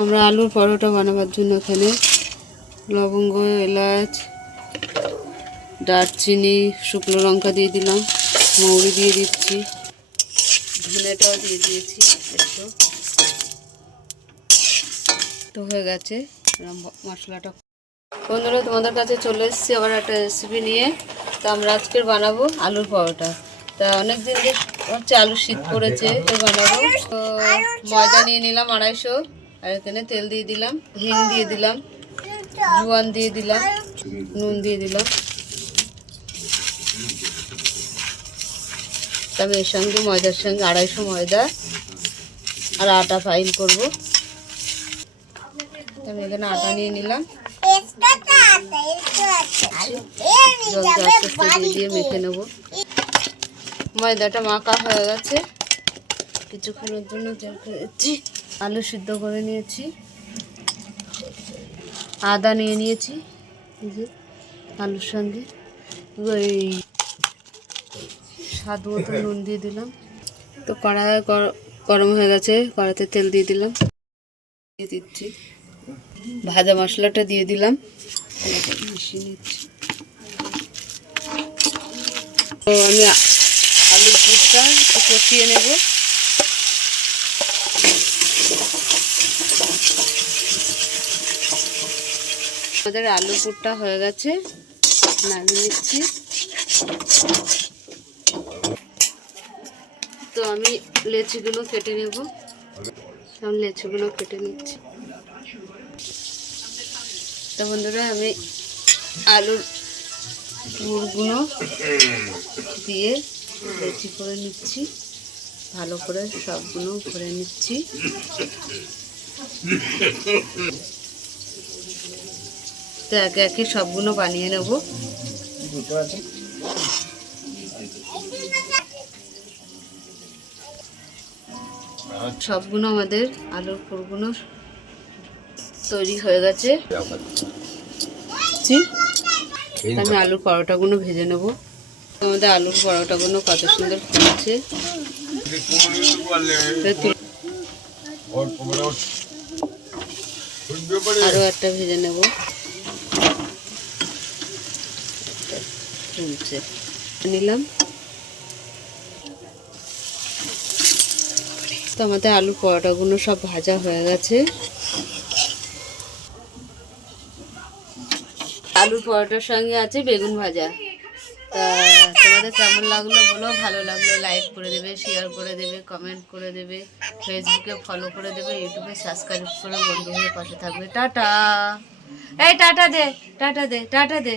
আমরা আলুর পরোটা বানাবার জন্য এখানে লবঙ্গ, এলাচ, দারচিনি, শুকনো লঙ্কা দিয়ে দিলাম, মৌরি দিয়ে দিচ্ছি, ধনেটাও দিয়ে দিয়েছি একটু। তো হয়ে গেছে মশলাটা। বন্ধুরা, তোমাদের কাছে চলে এসেছি আবার একটা রেসিপি নিয়ে। তো আমরা আজকের বানাবো আলুর পরোটা। তা অনেক দিন হচ্ছে আলু শীত পড়েছে, তো বানাবো। তো ময়দা নিয়ে নিলাম 250, আর এখানে তেল দিয়ে দিলাম, হিং দিয়ে দিলাম, জোয়ান দিয়ে দিলাম, নুন দিয়ে দিলাম। তবে এর সঙ্গে ময়দার সঙ্গে 250 ময়দা আর আটা ফাইল করব। আমি এখানে আটা নিয়ে নিলাম, জল আস্তে আস্তে দিয়ে মেখে নেব। ময়দাটা মাখা হয়ে গেছে, কিছুক্ষণের জন্য দিচ্ছি। আলু সিদ্ধ করে নিয়েছি, আদা নিয়ে নিয়েছি, এই যে আলুর সঙ্গে ওই স্বাদ মতো নুন দিয়ে দিলাম। তো কড়াই গরম হয়ে গেছে, কড়াইতে তেল দিয়ে দিলাম, দিয়ে দিচ্ছি ভাজা মশলাটা দিয়ে দিলাম, মিশিয়ে নিচ্ছি। তো আমি আলুর পুরটা একটু কষিয়ে নেব। আমাদের আলুর পুরটা হয়ে গেছে, নামিয়ে নিচ্ছি। তো আমি লেচিগুলো কেটে নেব, লেচিগুলো কেটে নিচ্ছি। তো বন্ধুরা, আমি আলুর পুরগুলো দিয়ে লেচি করে নিচ্ছি, ভালো করে সবগুলো ভরে নিচ্ছি। তো একে একে সবগুলো বানিয়ে নেব। সবগুলো আমাদের আলুর পুরগুলো তৈরি হয়ে গেছে। আমি আলুর পরোটাগুলো ভেজে নেব। আমাদের আলুর পরোটাগুলো কত সুন্দর ফুলছে। আরও একটা ভেজে নেব, ফুলছে নিলাম। তো আমাদের আলুর পরোটাগুলো সব ভাজা হয়ে গেছে। আলুর পরোটার সঙ্গে আছে বেগুন ভাজা। তা তোমাদের কেমন লাগলো বলো, ভালো লাগলে লাইক করে দেবে, শেয়ার করে দেবে, কমেন্ট করে দেবে, ফেসবুকে ফলো করে দেবে, ইউটিউবে সাবস্ক্রাইব করে বন্ধু হয়ে পাশে থাকবে। টাটা। এই টাটা দে, টাটা দে, টাটা দে।